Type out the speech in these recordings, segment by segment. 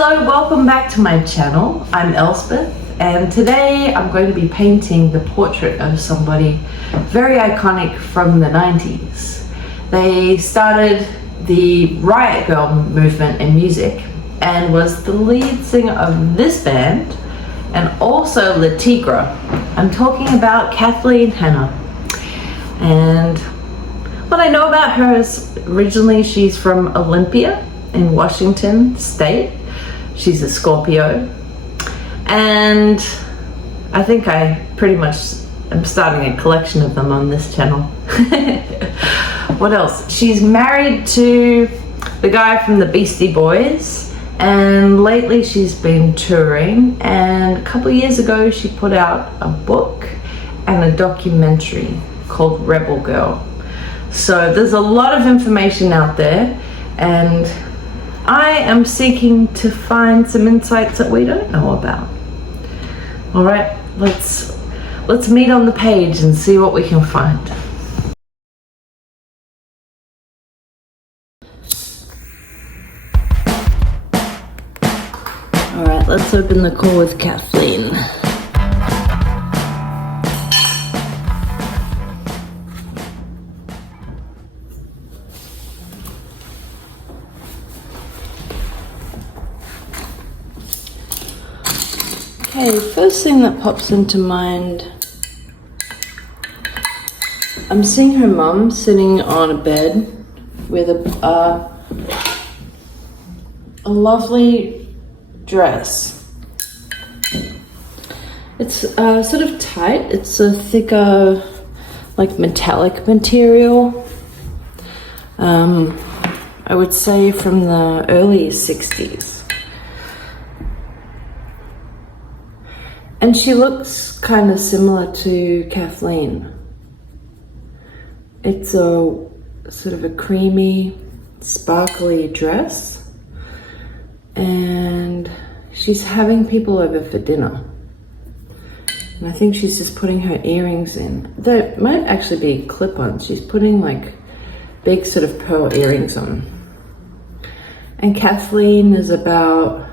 Hello, welcome back to my channel. I'm Elspeth, and today I'm going to be painting the portrait of somebody very iconic from the 90s. They started the Riot Girl movement in music and was the lead singer of this band and also La Tigra. I'm talking about Kathleen Hanna. And what I know about her is originally she's from Olympia in Washington State. She's a Scorpio, and I think I pretty much am starting a collection of them on this channel. What else? She's married to the guy from the Beastie Boys, and lately she's been touring, and a couple of years ago she put out a book and a documentary called Rebel Girl. So there's a lot of information out there, and I am seeking to find some insights that we don't know about. All right, let's meet on the page and see what we can find. All right, let's open the call with Kathleen. Okay, first thing that pops into mind, I'm seeing her mum sitting on a bed with a lovely dress. It's sort of tight. It's a thicker, like metallic material. I would say from the early 60s. And she looks kind of similar to Kathleen. It's a sort of a creamy, sparkly dress. And she's having people over for dinner. And I think she's just putting her earrings in. They might actually be clip-ons. She's putting like big sort of pearl earrings on. And Kathleen is about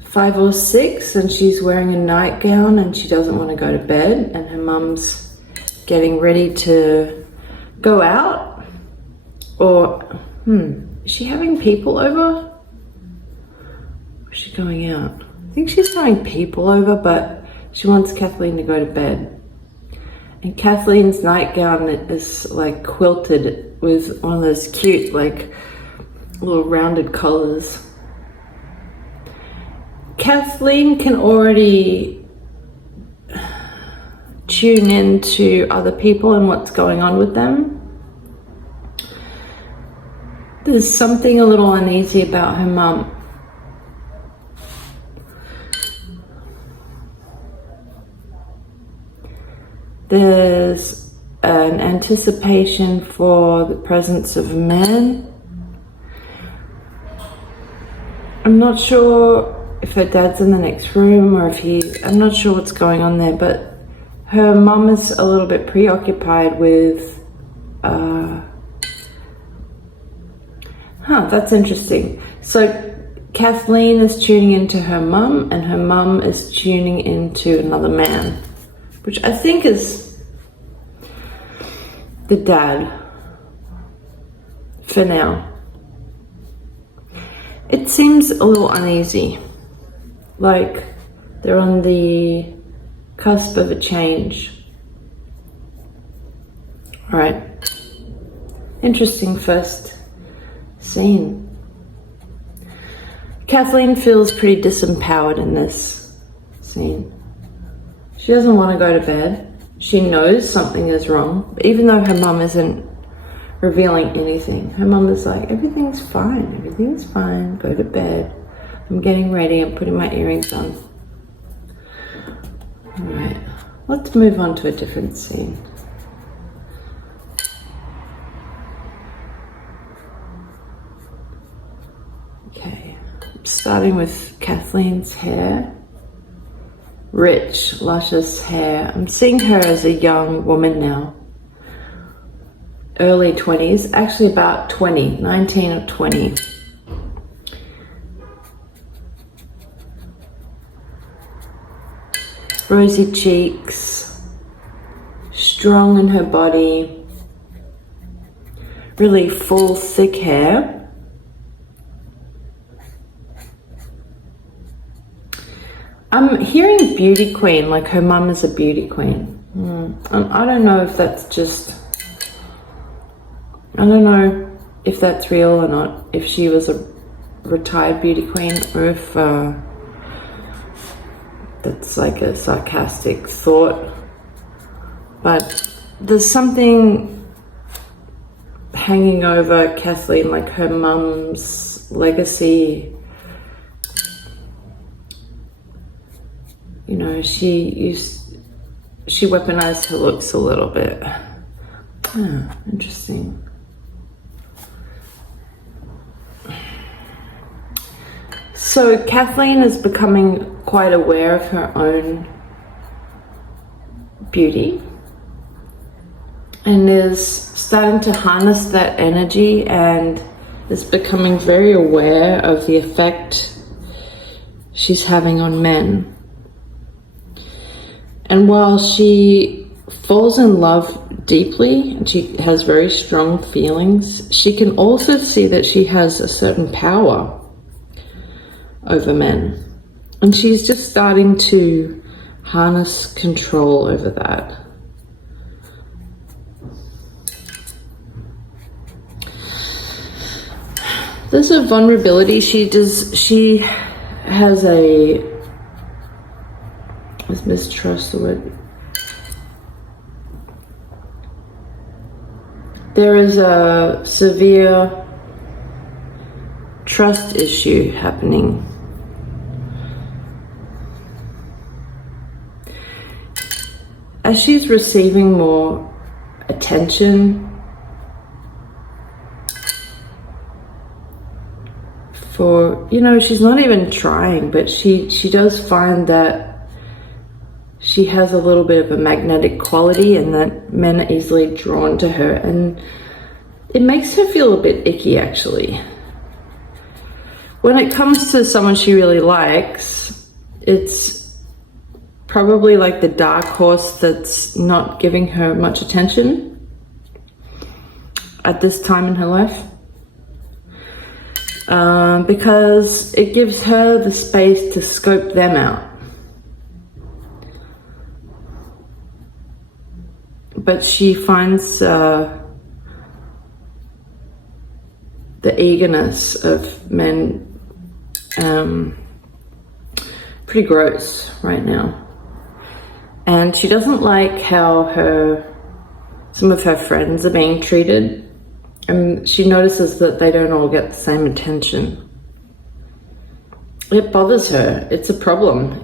5 or 6, and she's wearing a nightgown and she doesn't want to go to bed, and her mum's getting ready to go out. Or is she having people over? Or is she going out? I think she's having people over, but she wants Kathleen to go to bed. And Kathleen's nightgown is like quilted with one of those cute like little rounded collars. Kathleen can already tune into other people and what's going on with them. There's something a little uneasy about her mum. There's an anticipation for the presence of a man. I'm not sure if her dad's in the next room or if I'm not sure what's going on there, but her mum is a little bit preoccupied with, that's interesting. So Kathleen is tuning into her mum, and her mum is tuning into another man, which I think is the dad for now. It seems a little uneasy. Like they're on the cusp of a change. All right. Interesting first scene. Kathleen feels pretty disempowered in this scene. She doesn't want to go to bed. She knows something is wrong, even though her mum isn't revealing anything. Her mum is like, everything's fine, go to bed. I'm getting ready, I'm putting my earrings on. All right, let's move on to a different scene. Okay, starting with Kathleen's hair. Rich, luscious hair. I'm seeing her as a young woman now. Early 20s, actually about 20, 19 or 20. rosy cheeks, strong in her body, really full, thick hair. I'm hearing beauty queen, like her mum is a beauty queen. I don't know if that's just, I don't know if that's real or not, if she was a retired beauty queen or if that's like a sarcastic thought. But there's something hanging over Kathleen, like her mum's legacy. You know, she weaponized her looks a little bit. Interesting. So Kathleen is becoming quite aware of her own beauty and is starting to harness that energy and is becoming very aware of the effect she's having on men. And while she falls in love deeply and she has very strong feelings, she can also see that she has a certain power over men. And she's just starting to harness control over that. There's a vulnerability. She has a, is mistrust the word? There is a severe trust issue happening. As she's receiving more attention for, you know, she's not even trying, but she does find that she has a little bit of a magnetic quality and that men are easily drawn to her, and it makes her feel a bit icky actually. When it comes to someone she really likes, it's probably like the dark horse that's not giving her much attention at this time in her life, because it gives her the space to scope them out. But she finds the eagerness of men pretty gross right now. And she doesn't like how some of her friends are being treated. And she notices that they don't all get the same attention. It bothers her. It's a problem.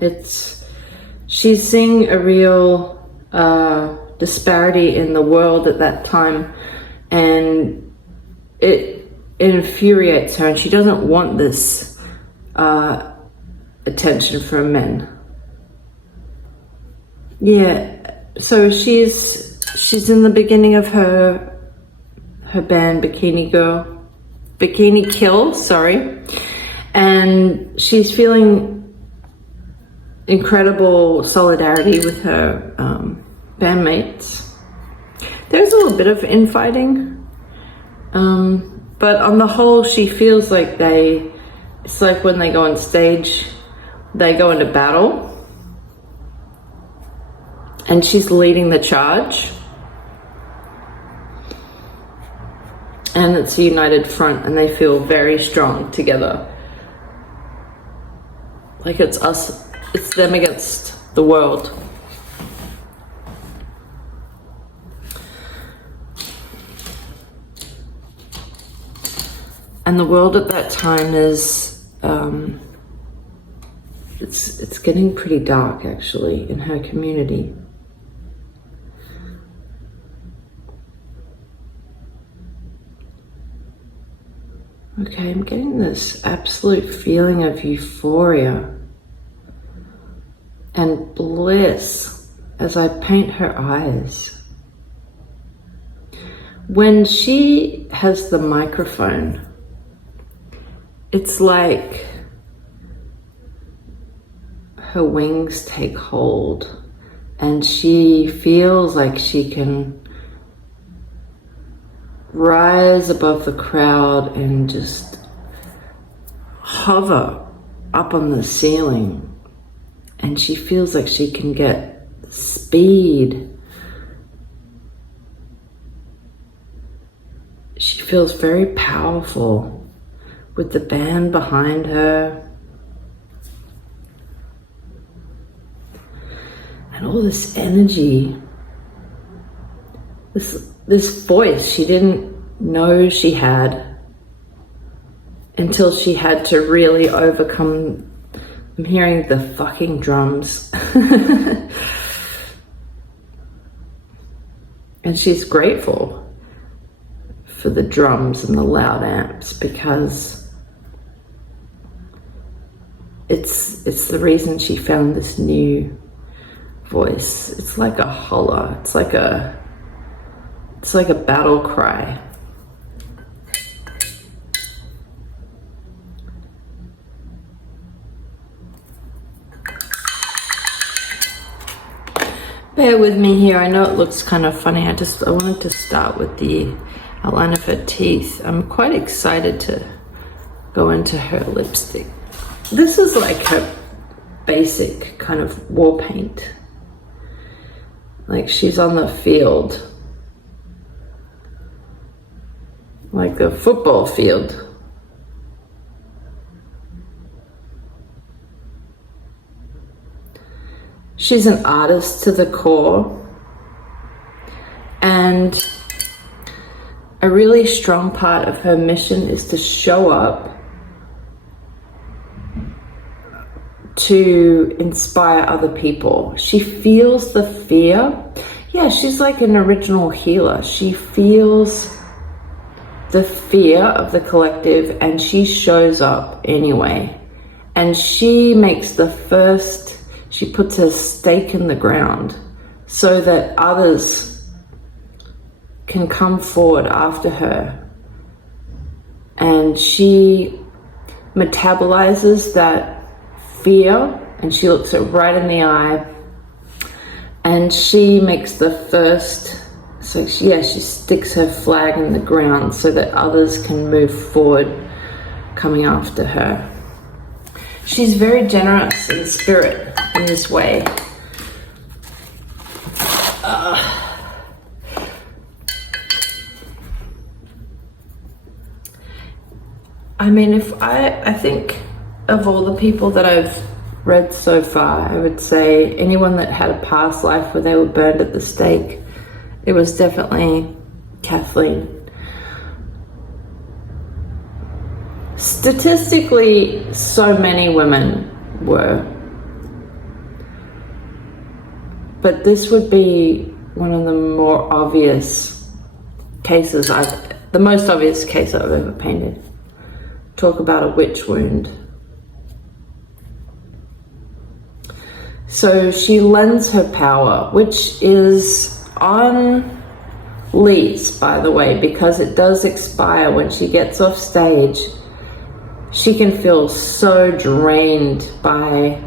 She's seeing a real disparity in the world at that time, and it infuriates her, and she doesn't want this attention from men. Yeah, so she's in the beginning of her band Bikini Kill, sorry, and she's feeling incredible solidarity with her bandmates. There's a little bit of infighting, but on the whole she feels like it's like when they go on stage, they go into battle, and she's leading the charge, and it's a united front, and they feel very strong together. Like it's them against the world. And the world at that time is, it's getting pretty dark actually in her community. Okay, I'm getting this absolute feeling of euphoria and bliss as I paint her eyes. When she has the microphone, it's like her wings take hold, and she feels like she can rise above the crowd and just hover up on the ceiling. And she feels like she can get speed. She feels very powerful with the band behind her. And all this energy, this voice she didn't know she had until she had to really overcome. I'm hearing the fucking drums. And she's grateful for the drums and the loud amps, because it's the reason she found this new voice. It's like a holler. It's like a battle cry. Bear with me here. I know it looks kind of funny. I wanted to start with the outline of her teeth. I'm quite excited to go into her lipstick. This is like her basic kind of war paint. Like she's on the field. Like a football field. She's an artist to the core, and a really strong part of her mission is to show up to inspire other people. She feels the fear. Yeah, she's like an original healer. She feels the fear of the collective, and she shows up anyway. And she makes she puts a stake in the ground so that others can come forward after her. And she metabolizes that fear, and she looks it right in the eye, and she makes the first, so she sticks her flag in the ground so that others can move forward coming after her. She's very generous in spirit in this way. I mean, I think of all the people that I've read so far, I would say anyone that had a past life where they were burned at the stake, it was definitely Kathleen. Statistically, so many women were. But this would be one of the more obvious cases the most obvious case I've ever painted. Talk about a witch wound. So she lends her power, which is on lease, by the way, because it does expire when she gets off stage. She can feel so drained by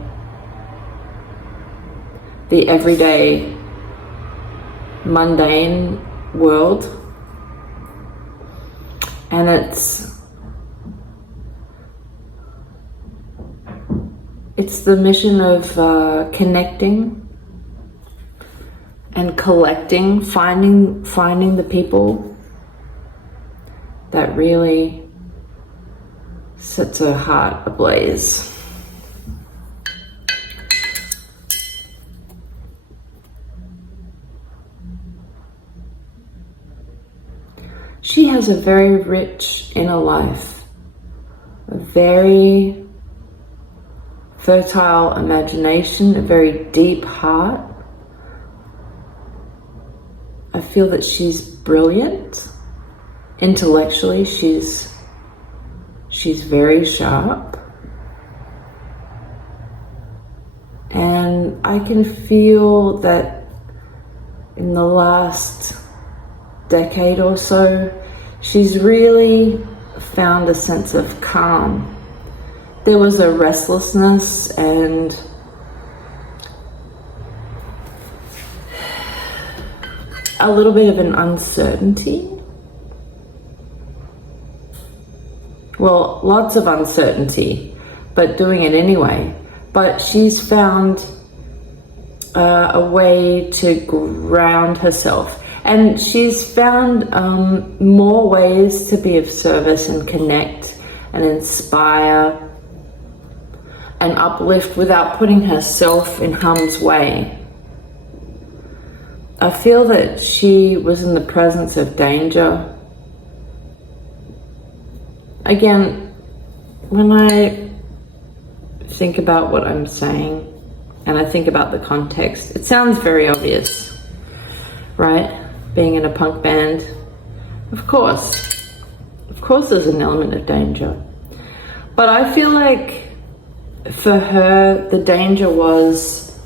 the everyday, mundane world. And it's the mission of connecting and collecting, finding the people that really sets her heart ablaze. She has a very rich inner life, a very fertile imagination, a very deep heart. I feel that she's brilliant. Intellectually, she's very sharp. And I can feel that in the last decade or so, she's really found a sense of calm. There was a restlessness and a little bit of an uncertainty. Well, lots of uncertainty, but doing it anyway. But she's found a way to ground herself. And she's found more ways to be of service and connect and inspire and uplift without putting herself in harm's way. I feel that she was in the presence of danger. Again, when I think about what I'm saying and I think about the context, it sounds very obvious, right? Being in a punk band, of course there's an element of danger. But I feel like for her, the danger was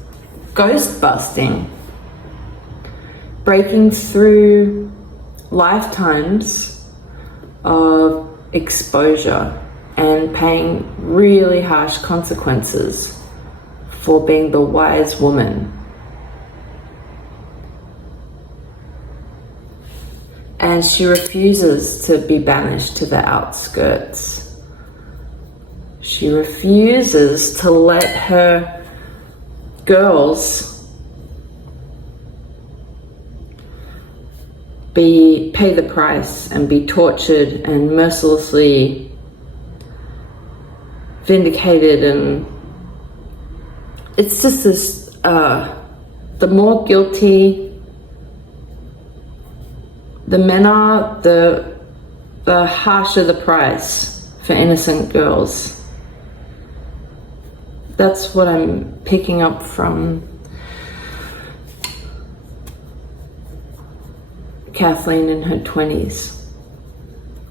ghost busting, breaking through lifetimes of exposure and paying really harsh consequences for being the wise woman. And she refuses to be banished to the outskirts. She refuses to let her girls pay the price and be tortured and mercilessly vindicated. And it's just this, the more guilty the men are, the harsher the price for innocent girls. That's what I'm picking up from Kathleen in her 20s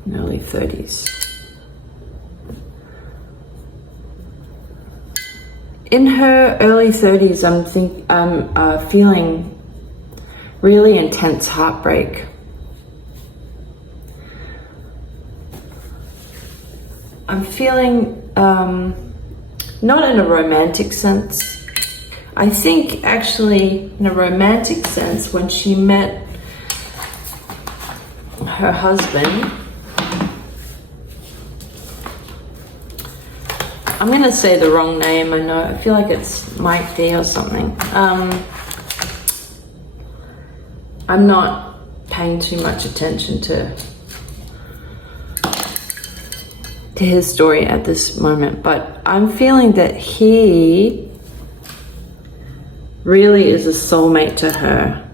and early 30s. In her early 30s, I'm feeling really intense heartbreak. I'm feeling, not in a romantic sense. I think actually in a romantic sense, when she met her husband, I'm gonna say the wrong name, I know, I feel like it's Mike D or something. I'm not paying too much attention to his story at this moment, but I'm feeling that he really is a soulmate to her,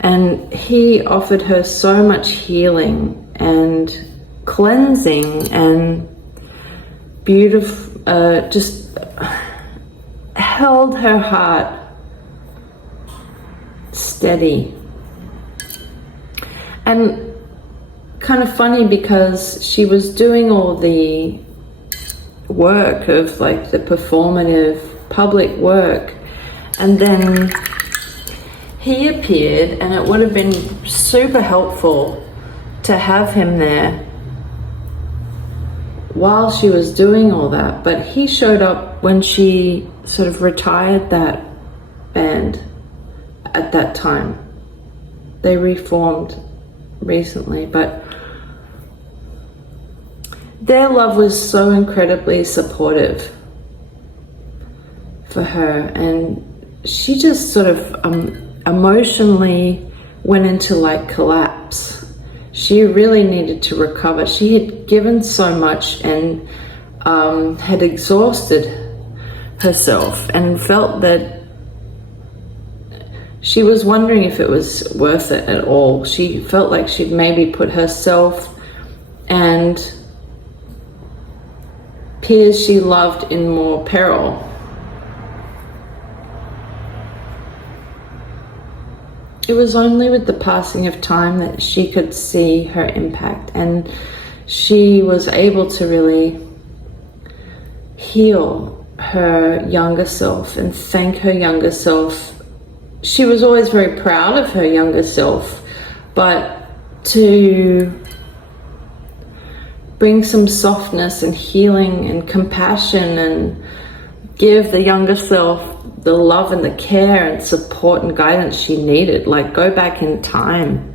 and he offered her so much healing and cleansing and beautiful, just held her heart steady. And kind of funny, because she was doing all the work of like the performative public work, and then he appeared, and it would have been super helpful to have him there while she was doing all that, but he showed up when she sort of retired that band at that time. They reformed recently, but their love was so incredibly supportive for her, and she just sort of emotionally went into like collapse. She really needed to recover. She had given so much and had exhausted herself, and felt that she was wondering if it was worth it at all. She felt like she'd maybe put herself and peers she loved in more peril. It was only with the passing of time that she could see her impact, and she was able to really heal her younger self and thank her younger self. She was always very proud of her younger self, but to bring some softness and healing and compassion and give the younger self the love and the care and support and guidance she needed. Like, go back in time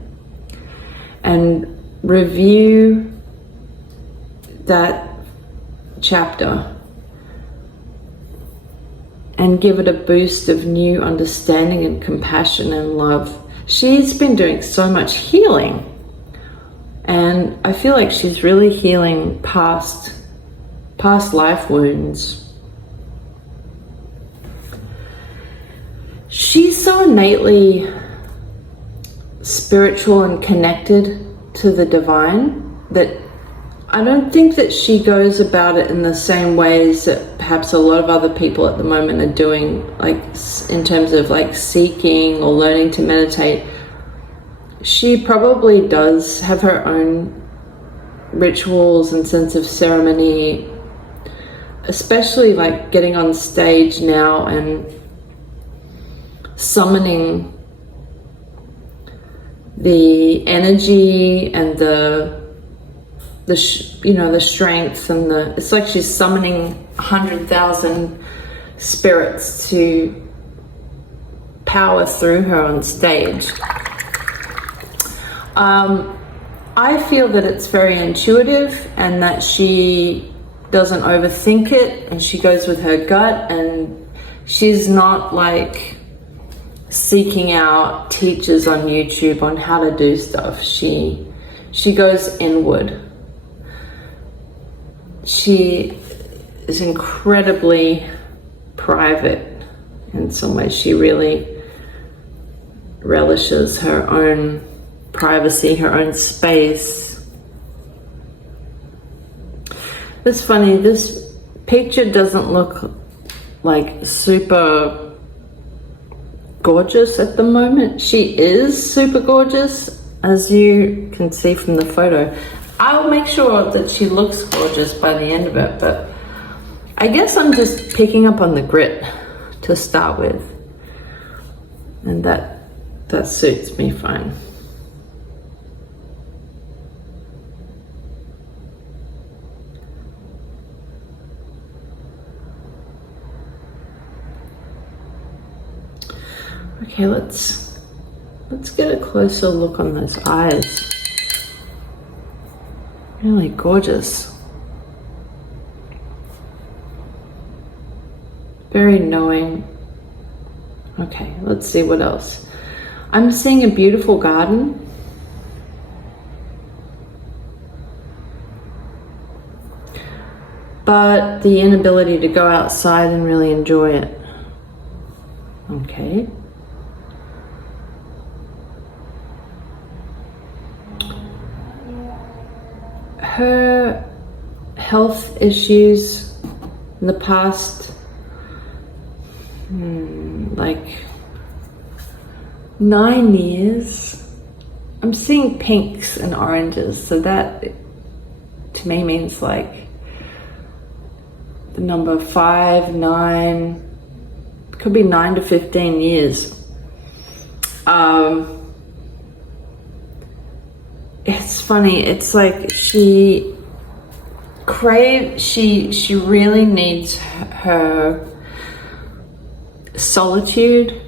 and review that chapter and give it a boost of new understanding and compassion and love. She's been doing so much healing, and I feel like she's really healing past life wounds. She's so innately spiritual and connected to the divine that I don't think that she goes about it in the same ways that perhaps a lot of other people at the moment are doing, like in terms of like seeking or learning to meditate. She probably does have her own rituals and sense of ceremony, especially like getting on stage now and summoning the energy and the strength and it's like she's summoning 100,000 spirits to power through her on stage. I feel that it's very intuitive and that she doesn't overthink it, and she goes with her gut, and she's not like seeking out teachers on YouTube on how to do stuff. She goes inward. She is incredibly private in some ways. She really relishes her own privacy, her own space. It's funny, this picture doesn't look like super gorgeous at the moment. She is super gorgeous, as you can see from the photo. I'll make sure that she looks gorgeous by the end of it, but I guess I'm just picking up on the grit to start with, and that suits me fine. Okay, let's get a closer look on those eyes. Really gorgeous. Very knowing. Okay, let's see what else. I'm seeing a beautiful garden. But the inability to go outside and really enjoy it. Okay. Her health issues in the past, like 9 years, I'm seeing pinks and oranges, so that to me means like the number 5, 9, could be 9 to 15 years. It's funny, it's like she really needs her solitude,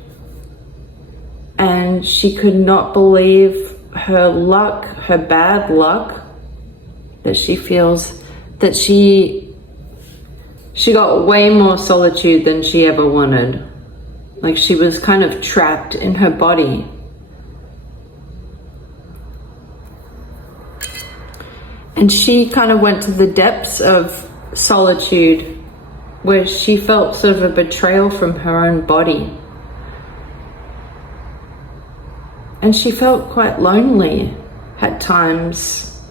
and she could not believe her luck, her bad luck, that she feels that she got way more solitude than she ever wanted. Like she was kind of trapped in her body. And she kind of went to the depths of solitude where she felt sort of a betrayal from her own body. And she felt quite lonely at times.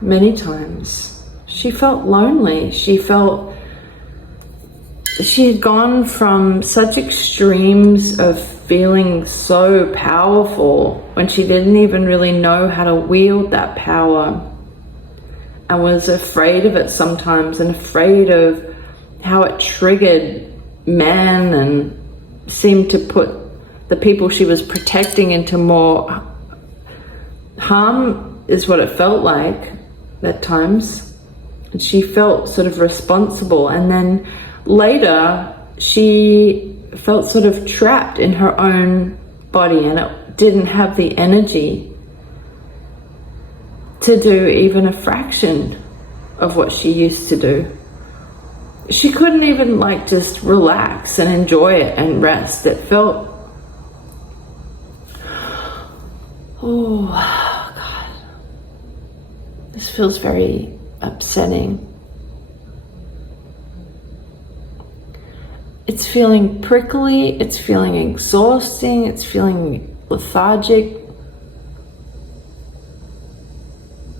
Many times. She felt lonely. She felt she had gone from such extremes of feeling so powerful when she didn't even really know how to wield that power, and was afraid of it sometimes, and afraid of how it triggered men and seemed to put the people she was protecting into more harm, is what it felt like at times. And she felt sort of responsible. And then later, she felt sort of trapped in her own body, and it didn't have the energy to do even a fraction of what she used to do. She couldn't even like just relax and enjoy it and rest. It felt, oh God, this feels very upsetting. It's feeling prickly, it's feeling exhausting, it's feeling lethargic.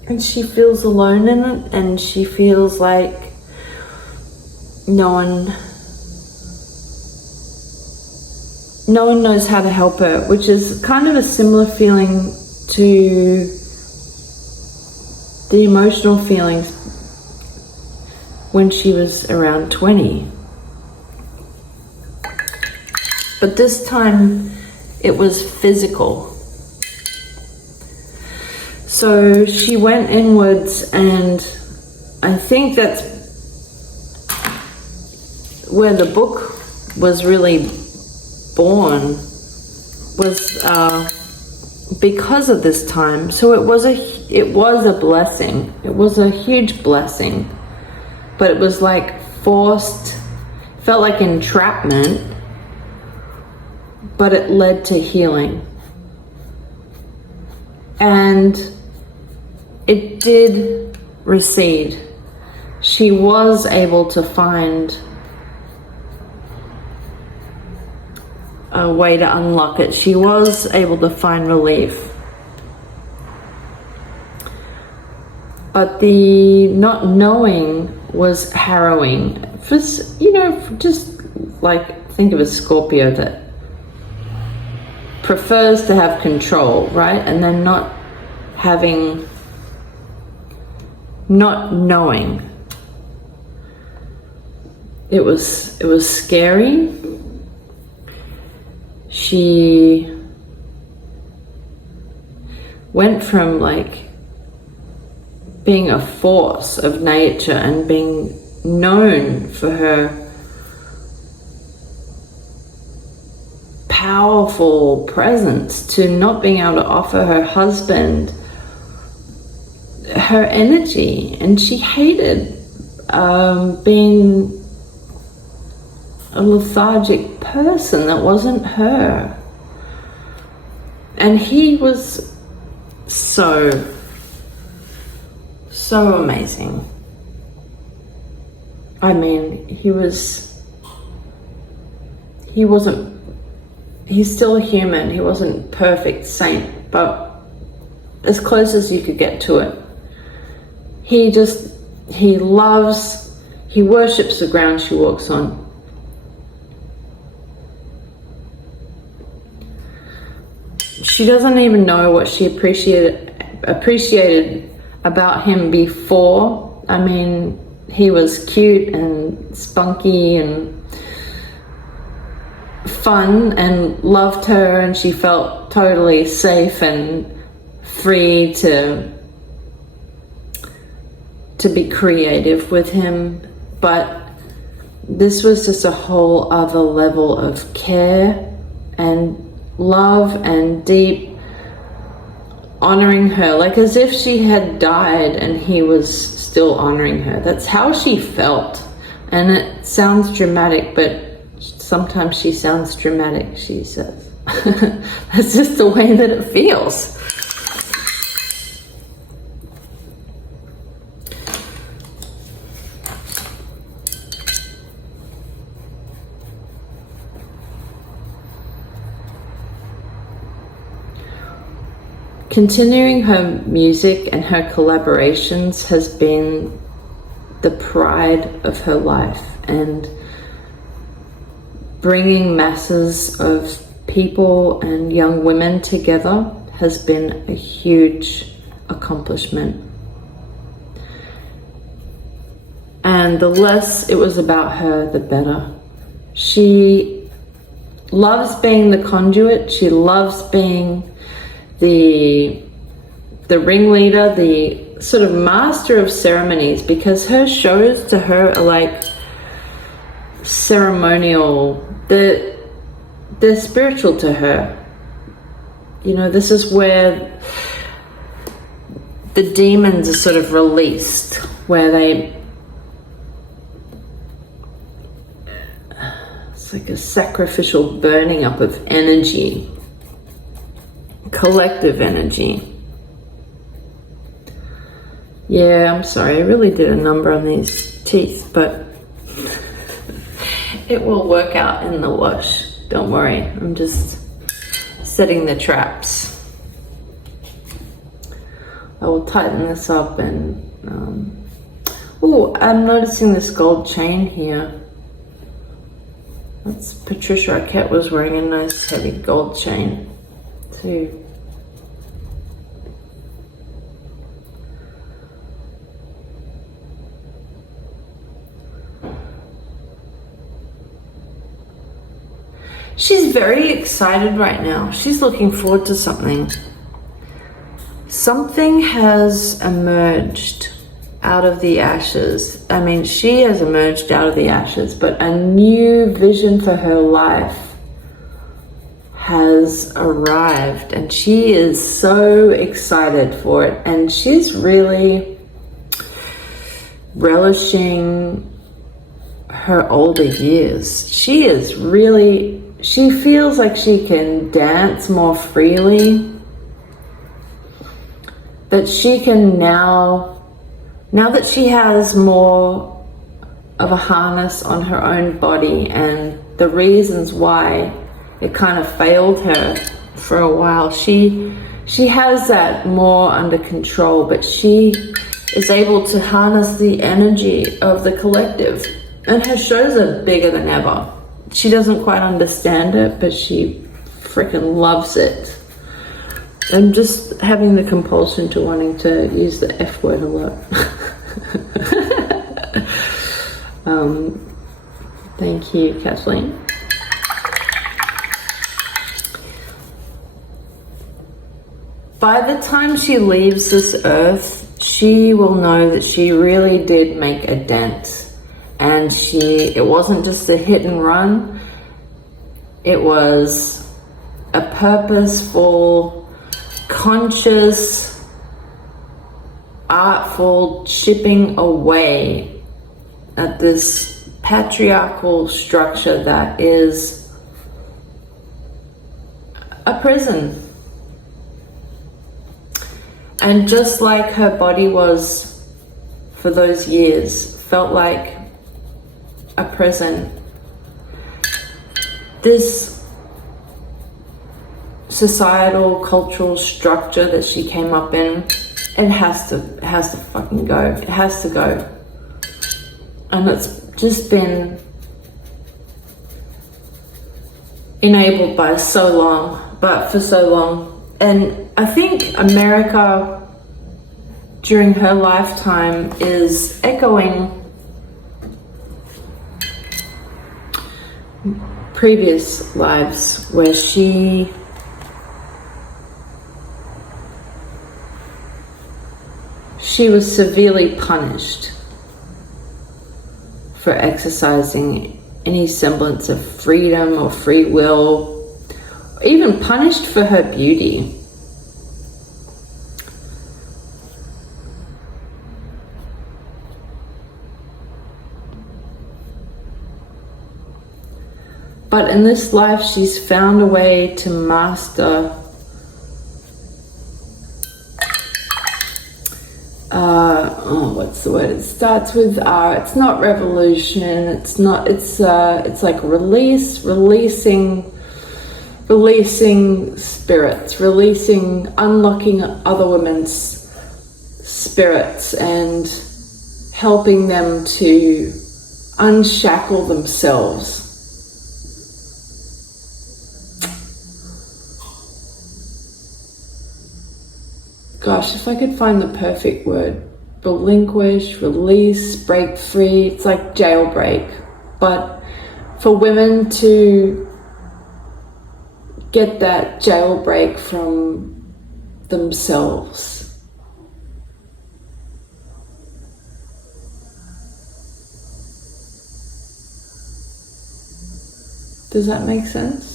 And she feels alone in it, and she feels like no one knows how to help her, which is kind of a similar feeling to the emotional feelings when she was around 20. But this time it was physical. So she went inwards, and I think that's where the book was really born, was because of this time. So it was a blessing. It was a huge blessing, but it was like forced, felt like entrapment, but it led to healing. And it did recede. She was able to find a way to unlock it. She was able to find relief. But the not knowing was harrowing. Just like think of a Scorpio that prefers to have control, right? And then not knowing. It was scary. She went from like being a force of nature and being known for her powerful presence to not being able to offer her husband her energy. And she hated being a lethargic person that wasn't her. And he was so amazing. I mean, he's still human. He wasn't perfect saint, but as close as you could get to it. He worships the ground she walks on. She doesn't even know what she appreciated about him before. I mean, he was cute and spunky and fun and loved her, and she felt totally safe and free to be creative with him. But this was just a whole other level of care and love and deep honoring her, like as if she had died and he was still honoring her. That's how she felt. And it sounds dramatic, but sometimes she sounds dramatic, she says. That's just the way that it feels. Continuing her music and her collaborations has been the pride of her life, and bringing masses of people and young women together has been a huge accomplishment. And the less it was about her, the better. She loves being the conduit. She loves being the the ringleader, the sort of master of ceremonies, because her shows to her are like ceremonial. They're spiritual to her. You know, this is where the demons are sort of released, where it's like a sacrificial burning up of energy, collective energy. Yeah, I'm sorry, I really did a number on these teeth, but it will work out in the wash. Don't worry, I'm just setting the traps. I will tighten this up and, oh, I'm noticing this gold chain here. That's Patricia Arquette was wearing a nice heavy gold chain too. She's very excited right now. She's looking forward to something. Something has emerged out of the ashes. I mean, she has emerged out of the ashes, but a new vision for her life has arrived, and she is so excited for it. And she's really relishing her older years. She feels like she can dance more freely. That she can now that she has more of a harness on her own body, and the reasons why it kind of failed her for a while, she has that more under control, but she is able to harness the energy of the collective, and her shows are bigger than ever. She doesn't quite understand it, but she freaking loves it. I'm just having the compulsion to wanting to use the F word a lot. Thank you, Kathleen. By the time she leaves this earth, she will know that she really did make a dent. And it wasn't just a hit and run. It was a purposeful, conscious, artful chipping away at this patriarchal structure that is a prison. And just like her body was for those years, felt like a prison, this societal, cultural structure that she came up in, it has to fucking go. It has to go. And it's just been enabled by so long, but for so long. And I think America during her lifetime is echoing previous lives where she was severely punished for exercising any semblance of freedom or free will, even punished for her beauty. But in this life, she's found a way to master what's the word? It starts with R. It's not revolution. It's like releasing spirits, unlocking other women's spirits and helping them to unshackle themselves. Gosh, if I could find the perfect word. Relinquish, release, break free. It's like jailbreak. But for women to get that jailbreak from themselves Does that make sense?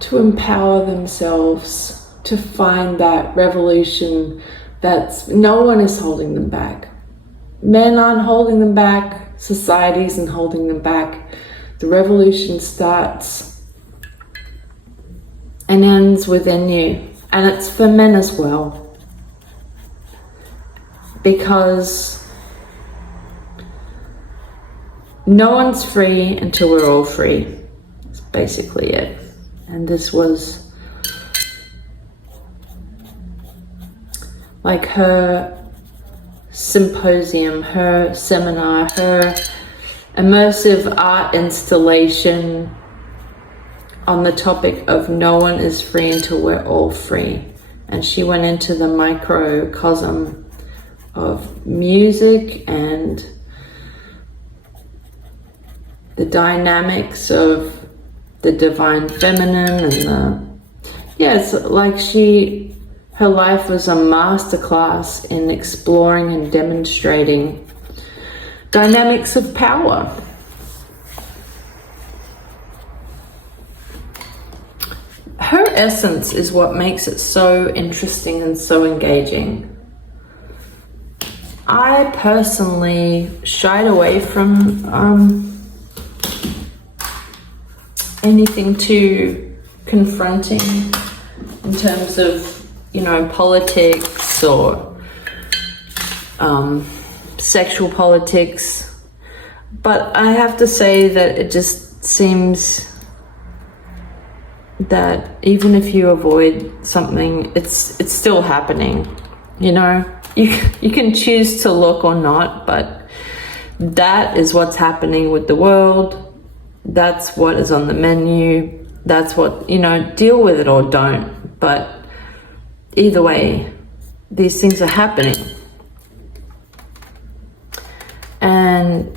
To empower themselves, to find that revolution that's, no one is holding them back. Men aren't holding them back, society isn't holding them back. The revolution starts and ends within you. And it's for men as well. Because no one's free until we're all free. That's basically it. And this was like her symposium, her seminar, her immersive art installation on the topic of no one is free until we're all free. And she went into the microcosm of music and the dynamics of the divine feminine and it's like her life was a masterclass in exploring and demonstrating dynamics of power. Her essence is what makes it so interesting and so engaging. I personally shied away from anything too confronting in terms of, politics or sexual politics. But I have to say that it just seems that even if you avoid something, it's still happening. You can choose to look or not, but that is what's happening with the world. That's what is on the menu. That's what, deal with it or don't. But either way, these things are happening. And,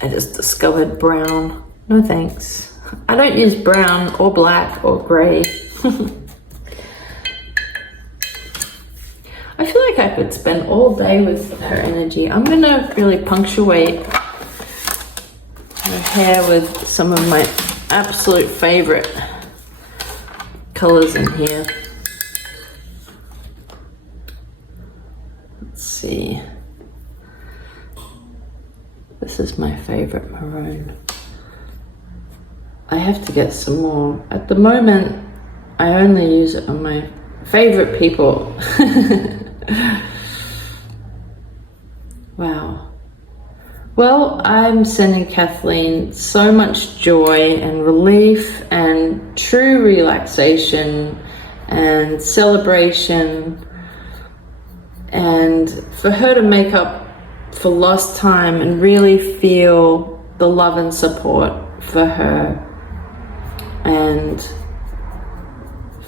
I just discovered brown. No thanks. I don't use brown or black or gray. I feel like I could spend all day with her energy. I'm gonna really punctuate her hair with some of my absolute favorite colors in here. Let's see. This is my favorite maroon. I have to get some more. At the moment, I only use it on my favorite people. Wow. Well, I'm sending Kathleen so much joy and relief and true relaxation and celebration, and for her to make up for lost time and really feel the love and support for her, and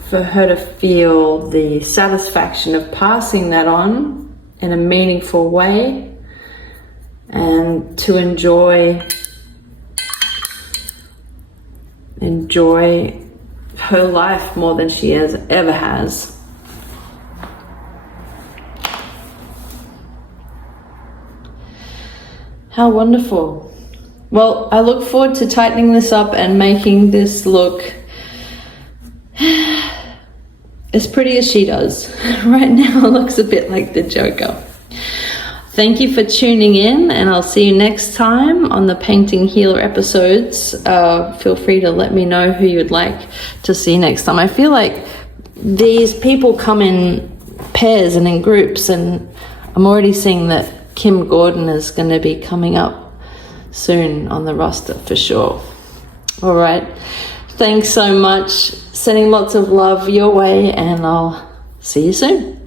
for her to feel the satisfaction of passing that on in a meaningful way, and to enjoy her life more than she ever has. How wonderful. Well, I look forward to tightening this up and making this look as pretty as she does. Right now it looks a bit like the Joker. Thank you for tuning in, and I'll see you next time on the Painting Healer episodes. Feel free to let me know who you'd like to see next time. I feel like these people come in pairs and in groups, and I'm already seeing that Kim Gordon is going to be coming up soon on the roster for sure. All right. Thanks so much. Sending lots of love your way, and I'll see you soon.